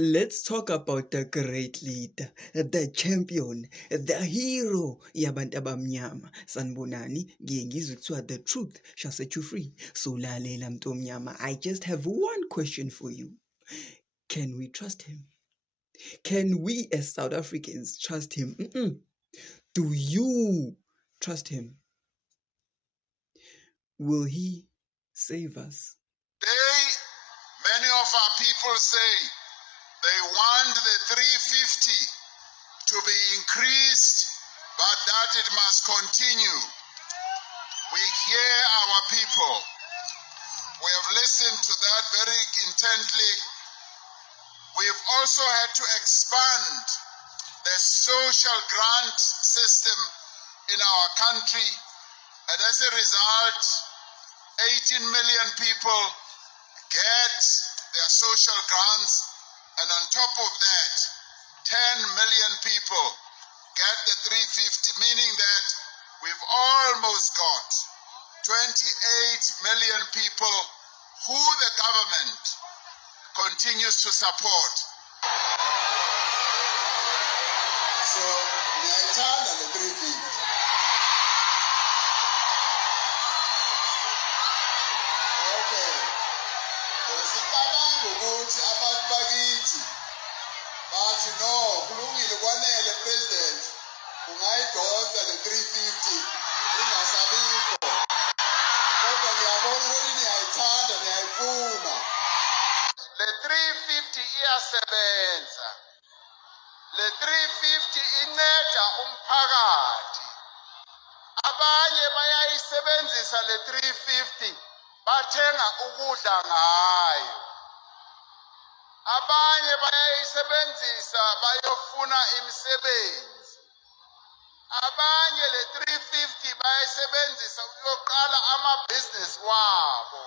Let's talk about the great leader, the champion, the hero yabantu abamnyama. Sanibonani, ngiye ngizwe kuthiwa the truth shall set you free. So lalela mntu omnyama, I just have one question for you. Can we trust him? Can we as South Africans trust him? Do you trust him? Will he save us? Many of our people say they want the 350 to be increased, but that it must continue. We hear our people. We have listened to that very intently. We've also had to expand the social grant system in our country, and as a result, 18 million people get their social grants, and on top of that, 10 million people get the 350, meaning that we've almost got 28 million people who the government continues to support. So, ngiyayithanda le 350. Okay. Sicabanga ukuthi abantu bakithi bathi no, kulungile kwanele president ungayidonsa le 350 ingasabikho. Kodwa ngiyabona ukuthi niyayithanda niyayifuna. Le 350 iyasebenza. Le 350 inceda umphakathi. Abanye bayayisebenzisa le 350 bathenga ukudla ngayo. Abanye bayayisebenzisa bayofuna imisebenzi. Abanye le 350 bayayisebenzisa ukuyoqala amabhizinisi wabo.